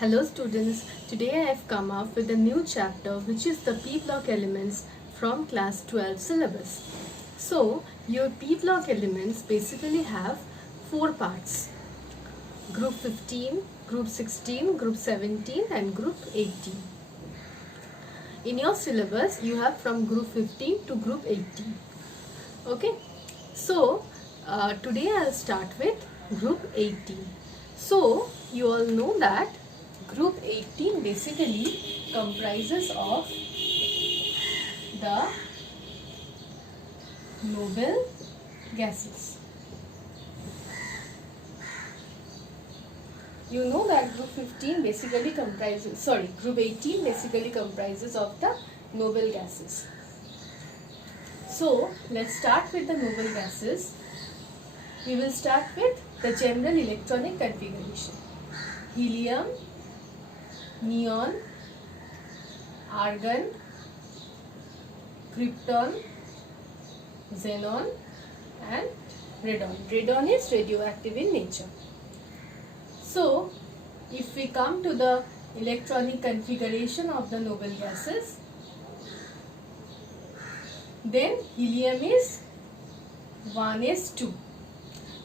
Hello students, today I have come up with a new chapter which is the P block elements from class 12 syllabus. So your P block elements basically have four parts: group 15, group 16, group 17 and group 18. In your syllabus you have from group 15 to group 18. Okay, so today I'll start with group 18. So you all know that group 18 basically comprises of the noble gases. You know that group 18 basically comprises of the noble gases. So let's start with the noble gases. We will start with the general electronic configuration: helium, neon, argon, krypton, xenon and radon. Radon is radioactive in nature. So if we come to the electronic configuration of the noble gases, then helium is 1s2.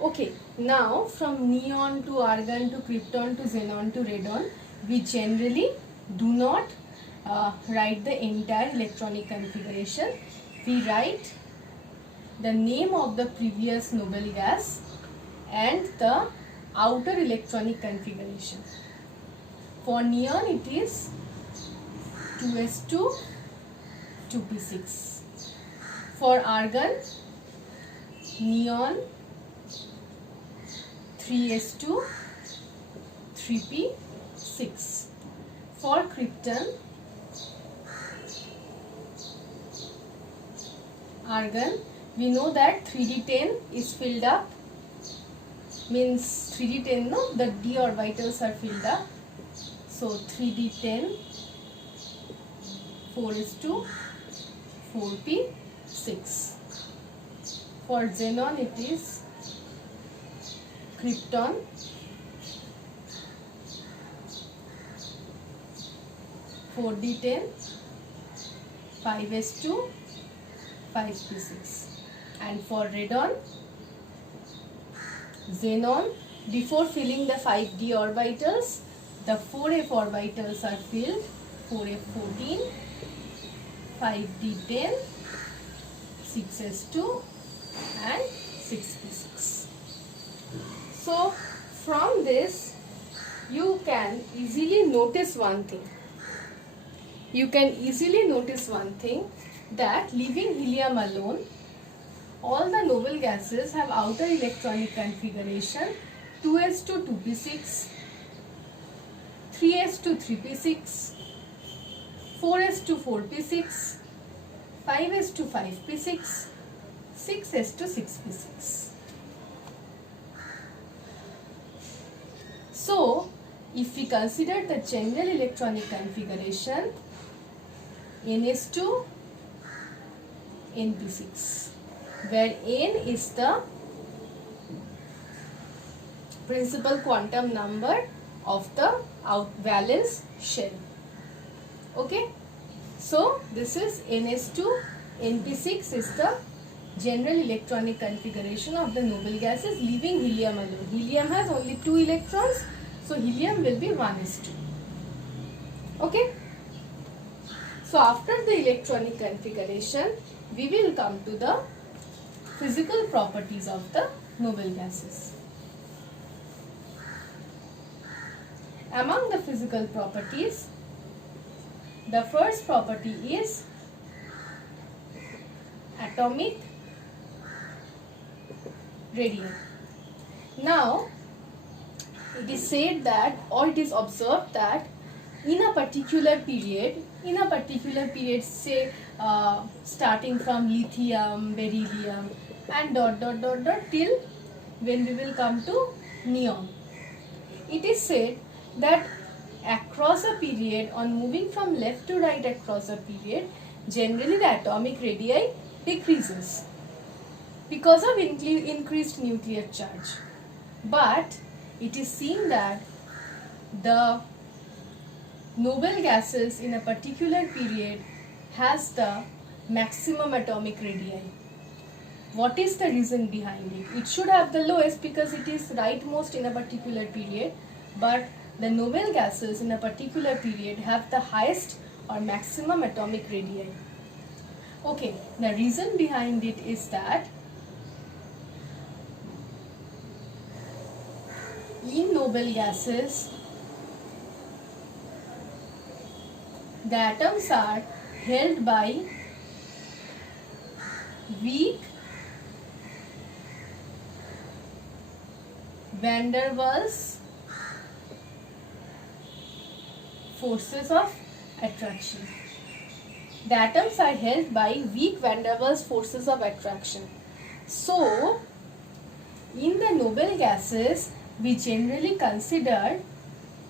Okay, now from neon to argon to krypton to xenon to radon, we generally do not write the entire electronic configuration. We write the name of the previous noble gas and the outer electronic configuration. For neon it is 2s2 2p6. For argon, neon 3s2 3p6. For krypton, argon, we know that 3d10 is filled up, means 3d10, no, the d orbitals are filled up. So 3d10 4s2 4p6. For xenon it is krypton 4d10 5s2 5p6. And for radon, xenon, before filling the 5d orbitals, the 4f orbitals are filled: 4f14, 5d10, 6s2 and 6p6. So from this you can easily notice one thing. That leaving helium alone, all the noble gases have outer electronic configuration 2s2 2p6, 3s2 3p6, 4s2 4p6, 5s2 5p6, 6s2 6p6. So if we consider the general electronic configuration, Ns2 Np6, where N is the principal quantum number of the valence shell. Okay, so this is Ns2 Np6 is the general electronic configuration of the noble gases, leaving helium alone. Helium has only 2 electrons, so helium will be 1s2. Okay, so after the electronic configuration, we will come to the physical properties of the noble gases. Among the physical properties, the first property is atomic radius. Now it is said that, or it is observed that in a particular period, say starting from lithium, beryllium and ... till when we will come to neon, it is said that across a period, on moving from left to right across a period, generally the atomic radii decreases because of increased nuclear charge. But it is seen that the noble gases in a particular period has the maximum atomic radii. What is the reason behind it? It should have the lowest because it is rightmost in a particular period, but the noble gases in a particular period have the highest or maximum atomic radii. Okay, the reason behind it is that in noble gases, the atoms are held by weak van der Waals forces of attraction. The atoms are held by weak van der Waals forces of attraction. So, in the noble gases, we generally consider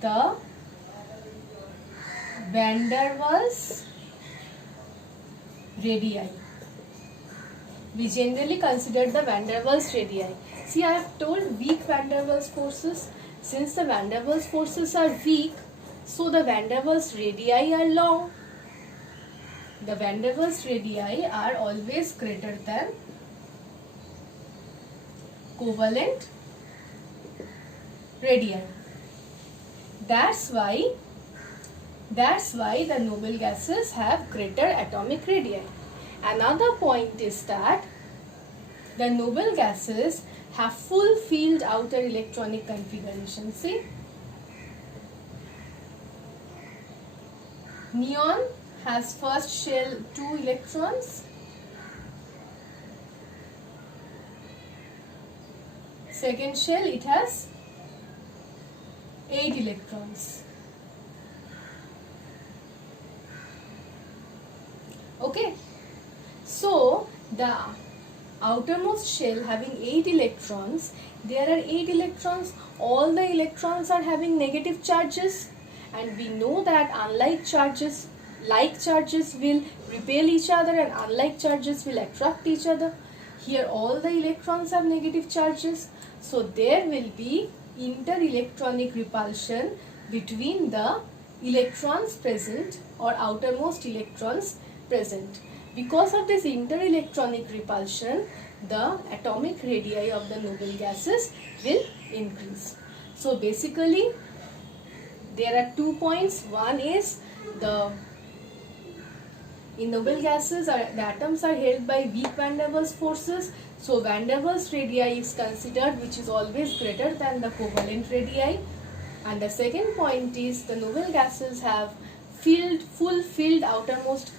the van der Waals radii. We generally consider the van der Waals radii. See, I have told weak van der Waals forces. Since the van der Waals forces are weak, so the van der Waals radii are long. The van der Waals radii are always greater than covalent radii. That's why the noble gases have greater atomic radii. Another point is that the noble gases have full filled outer electronic configuration. See, neon has first shell 2 electrons, second shell it has 8 electrons. Okay, so the outermost shell having 8 electrons, there are 8 electrons, all the electrons are having negative charges, and we know that unlike charges, like charges will repel each other and unlike charges will attract each other. Here all the electrons have negative charges, so there will be inter-electronic repulsion between the electrons present or outermost electrons present. Because of this inter-electronic repulsion, the atomic radii of the noble gases will increase. So basically, there are 2 points. One is in noble gases, the atoms are held by weak van der Waals forces. So van der Waals radii is considered, which is always greater than the covalent radii. And the second point is the noble gases have full filled outermost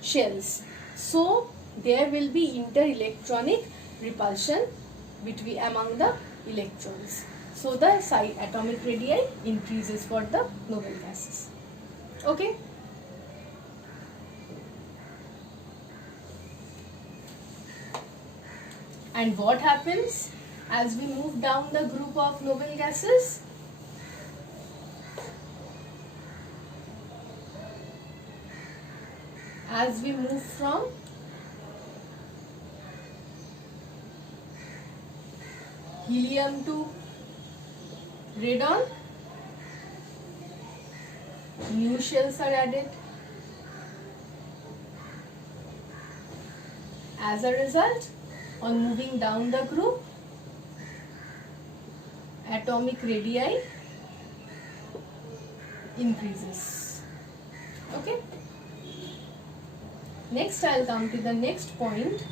shells. So there will be inter-electronic repulsion among the electrons. So the atomic radii increases for the noble gases. Okay. And what happens as we move down the group of noble gases? As we move from helium to radon, new shells are added. As a result, on moving down the group, atomic radii increases. Okay. Next, I will come to the next point.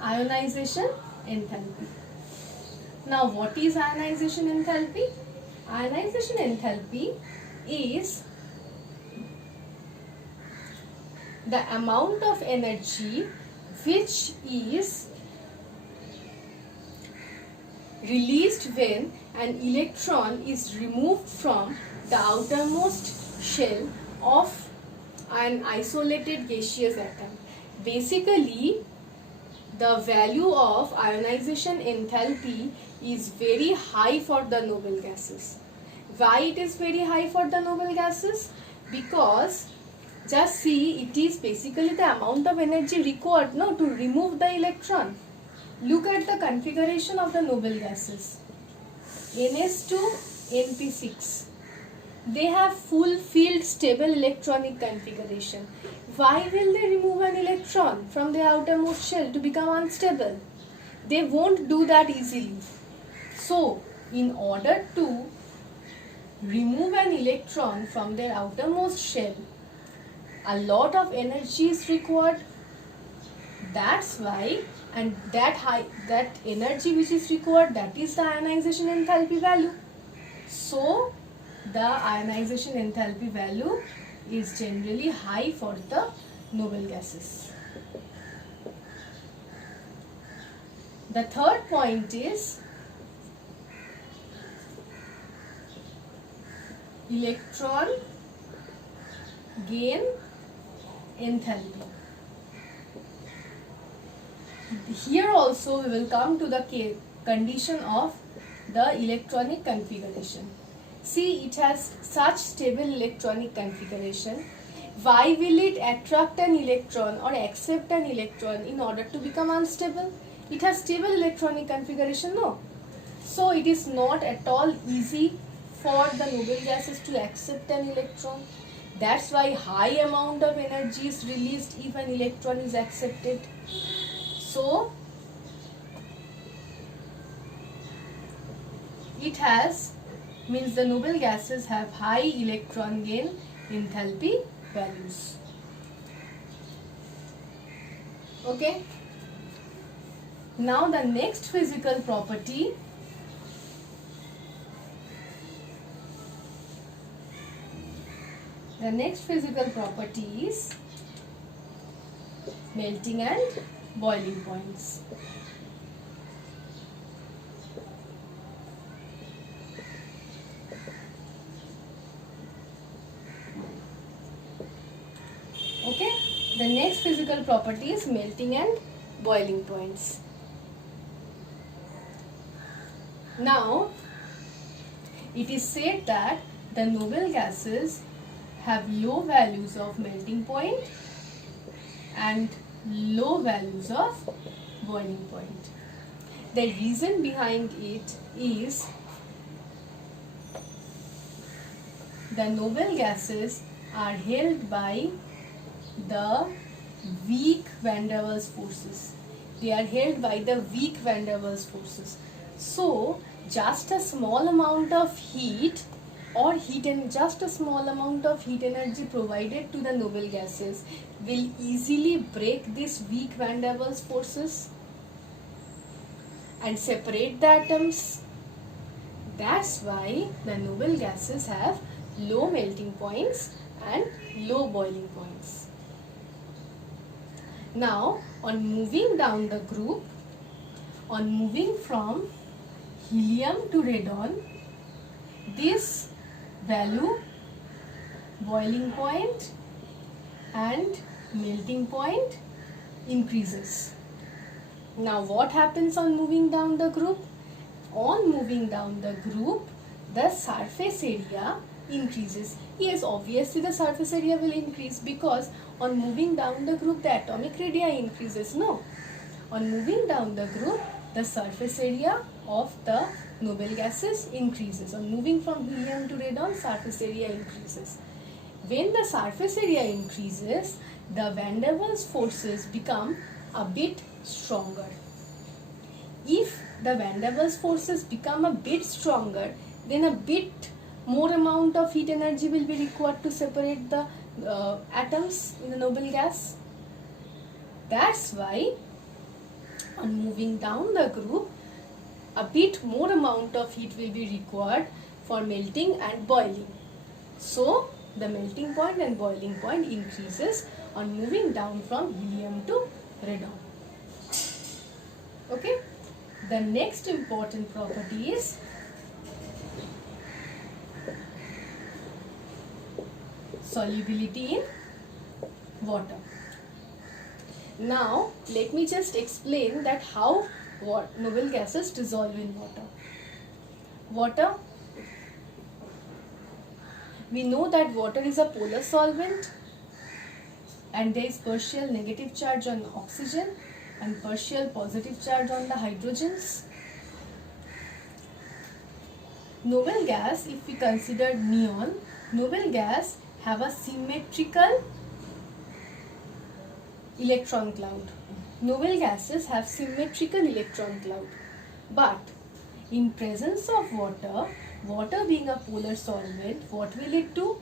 Ionization enthalpy. Now, what is ionization enthalpy? Ionization enthalpy is the amount of energy which is released when an electron is removed from the outermost shell of an isolated gaseous atom. Basically, the value of ionization enthalpy is very high for the noble gases. Why it is very high for the noble gases? Because just see, it is basically the amount of energy required to remove the electron. Look at the configuration of the noble gases. NS2, NP6. They have full field stable electronic configuration. Why will they remove an electron from their outermost shell to become unstable? They won't do that easily. So, in order to remove an electron from their outermost shell, a lot of energy is required. That's why, and that energy which is required, that is the ionization enthalpy value. So the ionization enthalpy value is generally high for the noble gases. The third point is electron gain enthalpy. Here also we will come to the condition of the electronic configuration. See, it has such stable electronic configuration. Why will it attract an electron or accept an electron in order to become unstable? It has stable electronic configuration, no? So it is not at all easy for the noble gases to accept an electron. That's why high amount of energy is released if an electron is accepted. So it has, means the noble gases have high electron gain enthalpy values. Okay. Now the next physical property is melting and boiling points. Okay, the next physical property is melting and boiling points. Now, it is said that the noble gases have low values of melting point and low values of boiling point. The reason behind it is the noble gases are held by the weak van der Waals forces. They are held by the weak van der Waals forces. So, just a small amount of heat or just a small amount of heat energy provided to the noble gases will easily break these weak van der Waals forces and separate the atoms. That's why the noble gases have low melting points and low boiling points. Now, on moving down the group, on moving from helium to radon, this value, boiling point and melting point increases. Now what happens on moving down the group? On moving down the group, the surface area increases. Yes, obviously the surface area will increase because on moving down the group the atomic radii increases, no? On moving down the group, the surface area of the noble gases increases. On moving from helium to radon, surface area increases. When the surface area increases, the van der Waals forces become a bit stronger. If the van der Waals forces become a bit stronger, then a bit more amount of heat energy will be required to separate the atoms in the noble gas. That's why on moving down the group, a bit more amount of heat will be required for melting and boiling. So the melting point and boiling point increases on moving down from helium to radon. Okay. The next important property is solubility in water. Now let me just explain that how noble gases dissolve in water. Water, we know that water is a polar solvent and there is partial negative charge on oxygen and partial positive charge on the hydrogens. noble gas, if we consider neon, noble gas have a symmetrical electron cloud. Noble gases have symmetrical electron cloud, but in presence of water, water being a polar solvent, what will it do?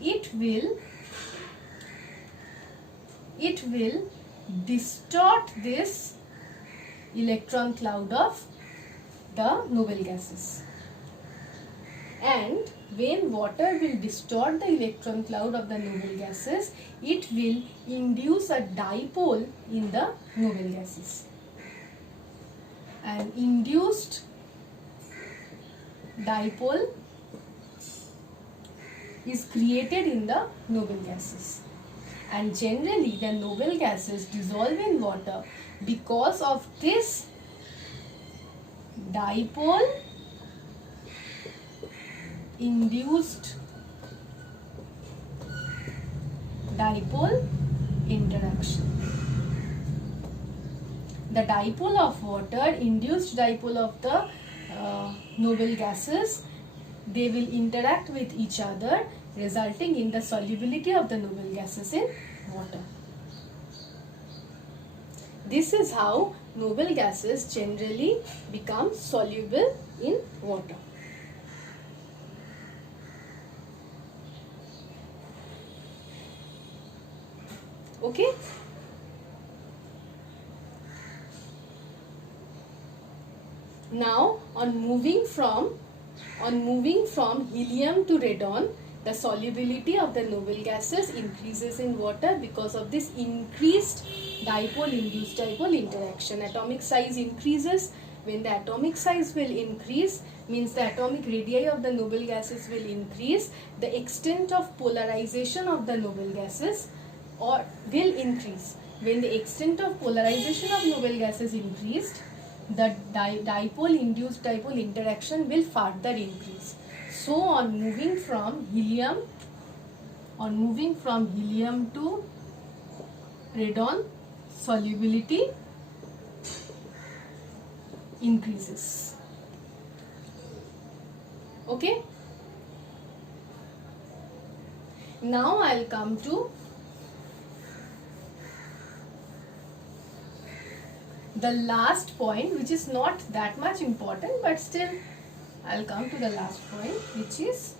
It will distort this electron cloud of the noble gases. And when water will distort the electron cloud of the noble gases, it will induce a dipole in the noble gases. An induced dipole is created in the noble gases. And generally the noble gases dissolve in water because of this dipole induced dipole interaction. The dipole of water, induced dipole of the noble gases, they will interact with each other, resulting in the solubility of the noble gases in water. This is how noble gases generally become soluble in water. Okay? Now, on moving from helium to radon, the solubility of the noble gases increases in water because of this increased dipole-induced dipole interaction. Atomic size increases. When the atomic size will increase, means the atomic radii of the noble gases will increase, the extent of polarization of the noble gases will increase. When the extent of polarization of noble gases increased, the dipole-induced dipole interaction will further increase. So on moving from helium to radon, solubility increases. Okay? Now I'll come to the last point, which is not that much important, but still I'll come to the last point, which is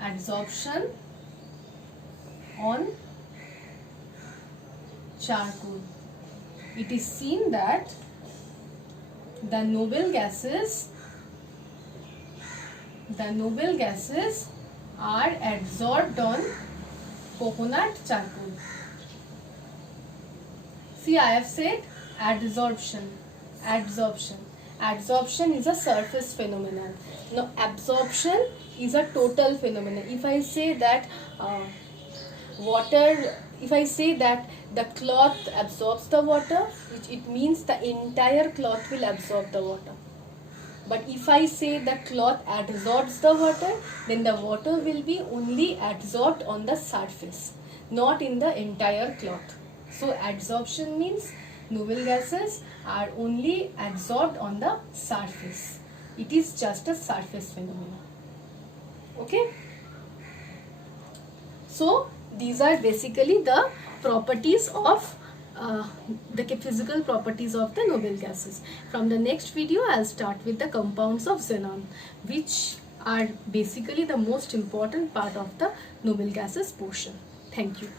adsorption on charcoal. It is seen that the noble gases are adsorbed on coconut charcoal. See, I have said adsorption. Adsorption is a surface phenomenon. Now, absorption is a total phenomenon. If I say that the cloth absorbs the water, it means the entire cloth will absorb the water. But if I say the cloth adsorbs the water, then the water will be only adsorbed on the surface, not in the entire cloth. So adsorption means noble gases are only adsorbed on the surface. It is just a surface phenomenon. Okay? So these are basically the properties of the physical properties of the noble gases. From the next video, I'll start with the compounds of xenon, which are basically the most important part of the noble gases portion. Thank you.